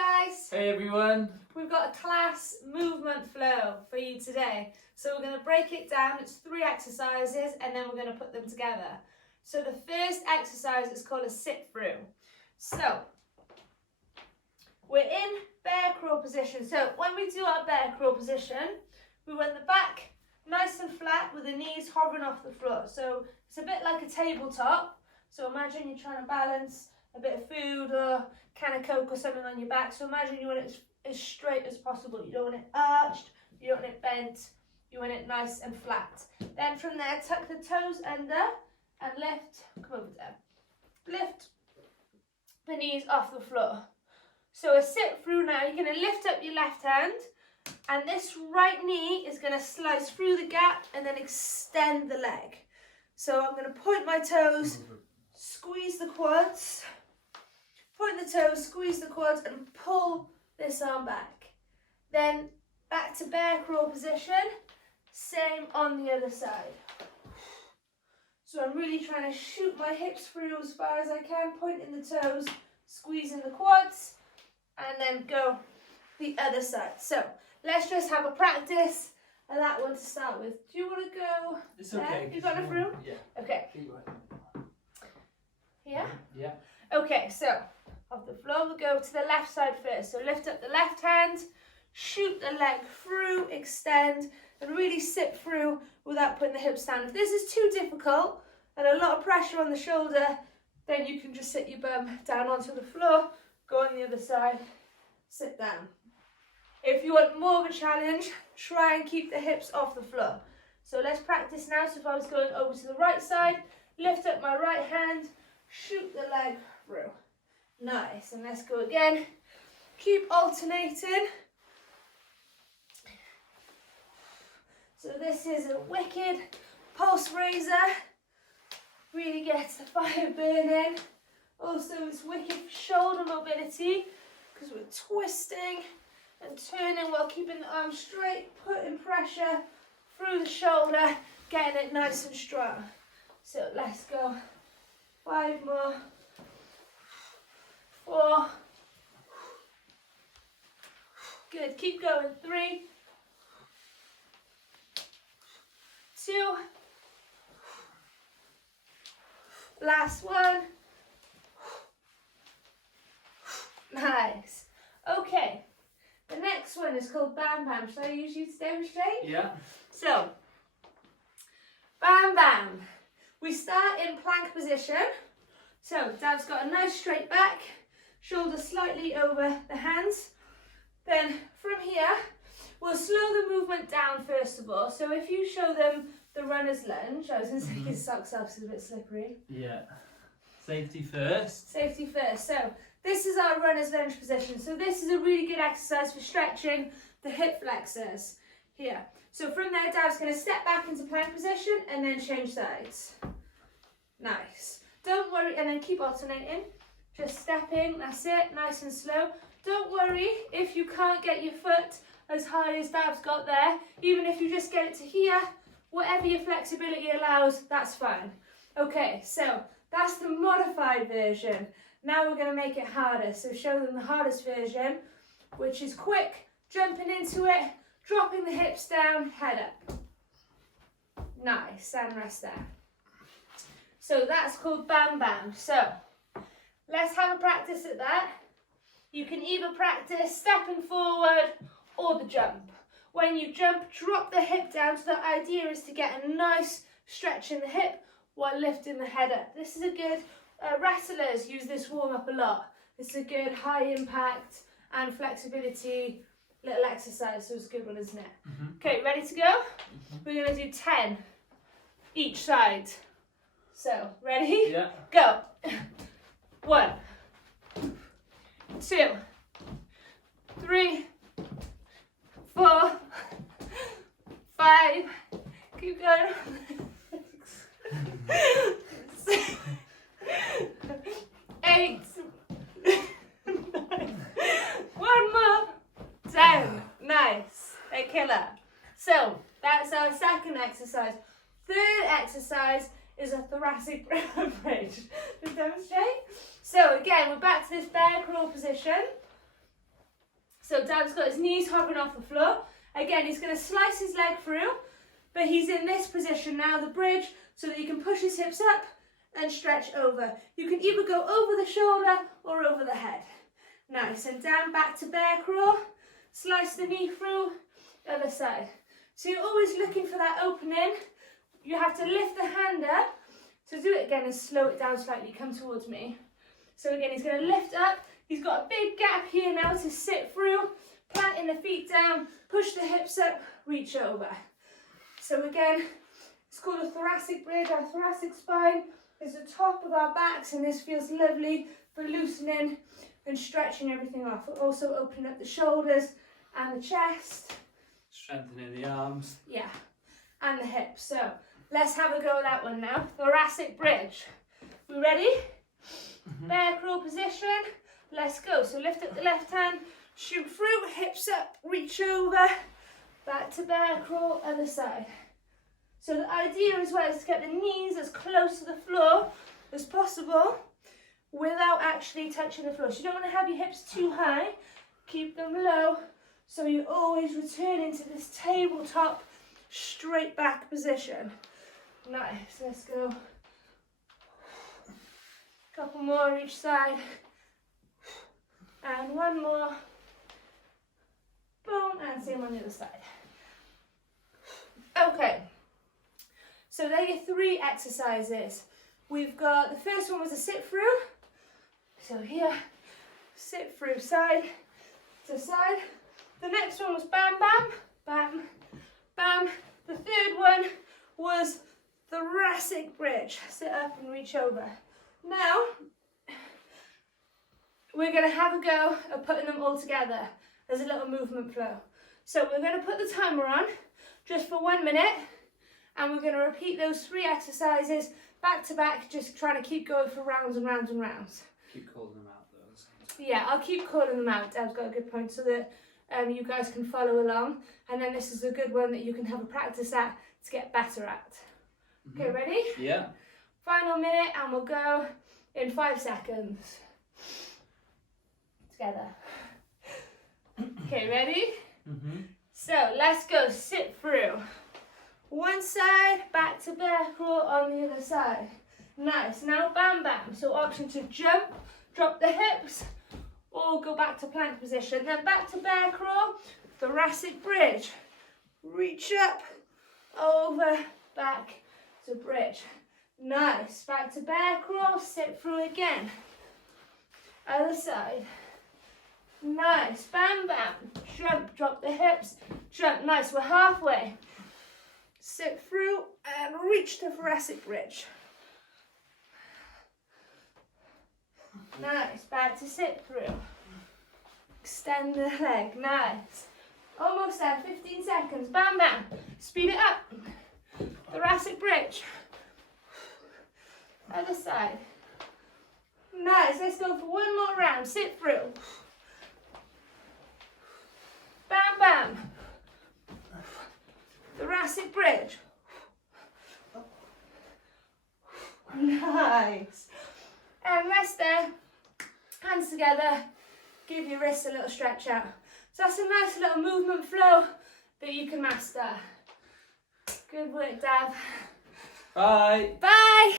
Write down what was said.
guys! Hey everyone! We've got a class movement flow for you today. So we're going to break it down. It's 3 exercises and then we're going to put them together. So the first exercise is called a sit through. So we're in bear crawl position. So when we do our bear crawl position, we want the back nice and flat with the knees hovering off the floor. So it's a bit like a tabletop. So imagine you're trying to balance a bit of food or can of Coke or something on your back. So imagine you want it as straight as possible. You don't want it arched, you don't want it bent, you want it nice and flat. Then from there, tuck the toes under and lift, come over there. Lift the knees off the floor. So a sit through now, you're going to lift up your left hand and this right knee is going to slice through the gap and then extend the leg. So I'm going to point my toes, squeeze the quads, point the toes, squeeze the quads and pull this arm back. Then back to bear crawl position, same on the other side. So I'm really trying to shoot my hips through as far as I can, pointing the toes, squeezing the quads, and then go the other side. So let's just have a practice of that one to start with. Do you want to go? It's okay. You got enough room? Yeah. Okay. Keep going. Yeah? Yeah. Okay, so off the floor we'll go to the left side first. So lift up the left hand, shoot the leg through, extend, and really sit through without putting the hips down. If this is too difficult and a lot of pressure on the shoulder, then you can just sit your bum down onto the floor, go on the other side, sit down. If you want more of a challenge, try and keep the hips off the floor. So let's practice now. So if I was going over to the right side, lift up my right hand, shoot the leg through. Nice, and let's go again. Keep alternating. So this is a wicked pulse raiser. Really gets the fire burning. Also it's wicked for shoulder mobility because we're twisting and turning while keeping the arm straight, putting pressure through the shoulder, getting it nice and strong. So let's go. 5 more. 4. Good, keep going. 3. 2. Last one. Nice. Okay, the next one is called Bam Bam. Shall I use you to demonstrate? Yeah. So, Bam Bam. We start in plank position. So, Dad's got a nice straight back, shoulders slightly over the hands. Then from here, we'll slow the movement down first of all. So if you show them the runner's lunge, I was going to say his socks off, it's a bit slippery. Yeah. Safety first. Safety first. So this is our runner's lunge position. So this is a really good exercise for stretching the hip flexors here. So from there, Dad's going to step back into plank position and then change sides. Nice. Don't worry, and then keep alternating. Just stepping, that's it, nice and slow. Don't worry if you can't get your foot as high as Dad's got there. Even if you just get it to here, whatever your flexibility allows, that's fine. Okay, so that's the modified version. Now we're going to make it harder. So show them the hardest version, which is quick, jumping into it, dropping the hips down, head up. Nice, and rest there. So that's called Bam Bam. So let's have a practice at that. You can either practice stepping forward or the jump. When you jump, drop the hip down. So the idea is to get a nice stretch in the hip while lifting the head up. This is a good, wrestlers use this warm up a lot. It's a good high impact and flexibility little exercise, so it's a good one, isn't it? Okay, ready to go? We're going to do 10 each side. So, ready? Yeah. Go. 1, 2, 3, 4, 5, keep going. 6, 8, 9, 1 more, 10. Nice, a killer. So that's our second exercise. Third exercise is a thoracic bridge. To demonstrate. So again, we're back to this bear crawl position. So Dad's got his knees hovering off the floor. Again, he's going to slice his leg through, but he's in this position now, the bridge, so that he can push his hips up and stretch over. You can either go over the shoulder or over the head. Nice, and down, back to bear crawl. Slice the knee through, other side. So you're always looking for that opening. You have to lift the hand up. So do it again and slow it down slightly. Come towards me. So again, he's going to lift up. He's got a big gap here now to sit through. Planting the feet down, push the hips up, reach over. So again, it's called a thoracic bridge. Our thoracic spine is the top of our backs, and this feels lovely for loosening and stretching everything off. We're also opening up the shoulders and the chest. Strengthening the arms. Yeah, and the hips. So let's have a go at that one now. Thoracic bridge. We ready? Bear crawl position. Let's go. So lift up the left hand, shoot through, hips up, reach over, back to bear crawl, other side. So the idea as well is to get the knees as close to the floor as possible without actually touching the floor. So you don't want to have your hips too high, keep them low, so you always return into this tabletop straight back position. Nice, let's go. Couple more each side. And one more. Boom, and same on the other side. Okay, so there are your 3 exercises. We've got, the first one was a sit through. So here, sit through side to side. The next one was bam, bam, bam, bam. The third one was thoracic bridge. Sit up and reach over. Now, we're going to have a go at putting them all together as a little movement flow. So we're going to put the timer on just for 1 minute, and we're going to repeat those 3 exercises back to back, just trying to keep going for rounds and rounds and rounds. Keep calling them out though. Yeah, I'll keep calling them out. Dad's got a good point, so that you guys can follow along, and then this is a good one that you can have a practice at to get better at. Okay, ready? Yeah. Final minute, and we'll go in 5 seconds. Together. Okay, ready? So let's go. Sit through. One side, back to bear crawl on the other side. Nice. Now bam bam. So option to jump, drop the hips, or go back to plank position. Then back to bear crawl, thoracic bridge. Reach up, over, back to bridge. Nice. Back to bear crawl, sit through again. Other side. Nice. Bam bam. Jump, drop the hips, jump. Nice. We're halfway. Sit through and reach the thoracic bridge. Nice. Back to sit through. Extend the leg. Nice. Almost there. 15 seconds. Bam bam. Speed it up. Thoracic bridge. Other side. Nice. Let's go for one more round. Sit through. Bam bam. Thoracic bridge. Nice. And rest there. Hands together. Give your wrists a little stretch out. So that's a nice little movement flow that you can master. Good work, Dad. Bye. Bye.